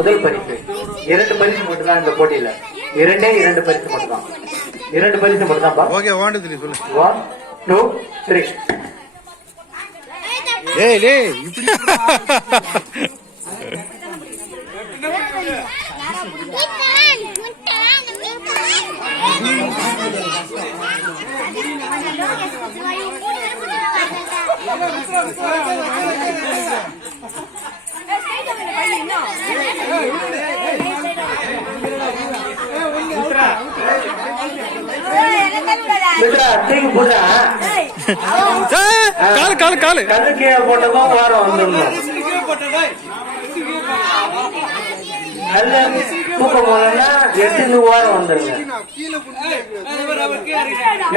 முதல் பரிசு. 2 பரிசு மட்டும் தான் இந்த போட்டியில. 2 பரிசு மட்டும் தான். 2 பரிசு மட்டும் தான். ஓகே 1 2 3 சொல்லு. 1 2 3. ஏய் டேய் இப்படி காலு கல்லுக்கே போட்டதும் வாரம் வந்துடணும். கல்லு தூக்க போனா 8 வாரம் வந்துருங்க.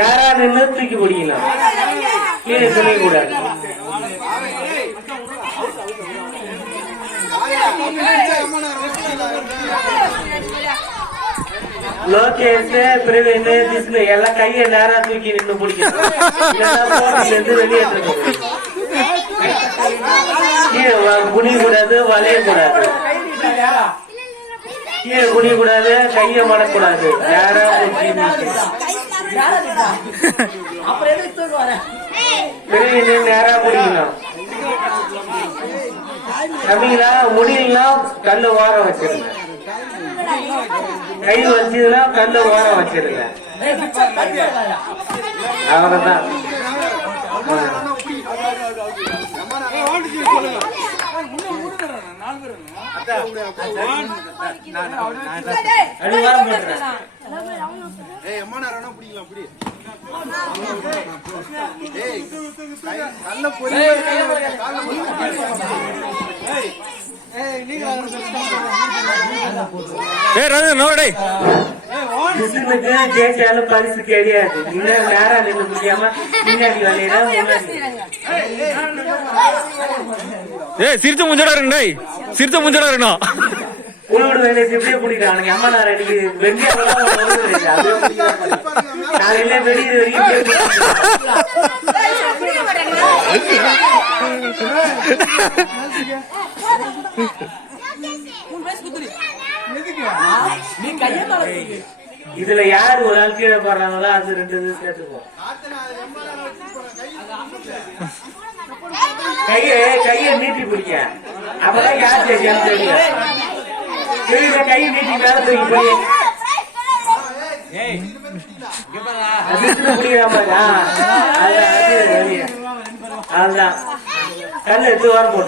யாரா நின்று தூக்கி பிடிக்கணும். கீழே துணிக்க கூடாது. லோகேஷ், பிரவீன், விஷ்ணு எல்லாம் கையை நேரா தூக்கி நின்று பிடிக்கணும். வெளியேற்ற கீழே குனிய கூடாது, வளைய கூடாது. கீழே குனிய கூடாது, கையை மடக்கூடாது. நேரா பிரவீன் நேரா பிடிக்கணும். தம்பிங்களா முடியலாம் கல்லு ஓரம் வச்சிருங்க. கை வச்சதுன்னா கல்ல ஓரம் வச்சிருங்க. அவ்வளவுதான். ஜெயிச்சாலும் பரிசு கிடையாது. இன்னும் நேரா நின்று முடியாம பின்னாடி வலையில சிரிச்ச முஞ்சடா இருங்க. சிரிச்ச முஞ்சடா இருக்கணும். உங்களோட வேலையை எப்படியே பிடிக்கிறானுங்க. அம்மா நான் அடிக்கு வெண்டியா காலையில வெடிக்கிற வரைக்கும் இதுல யாரு ஒரு ஆள் கீழே போடுறாங்களோ அது 2 இது சேர்த்துப்போம். கையை நீட்டி பிடிக்க. அப்பதான் யார் தெரியும் தெரியும். கையை நீட்டி மேல தூக்கி போய் பிடிக்கிற மாதிரி. அதுதான் கல் எடுத்து வர போட்டு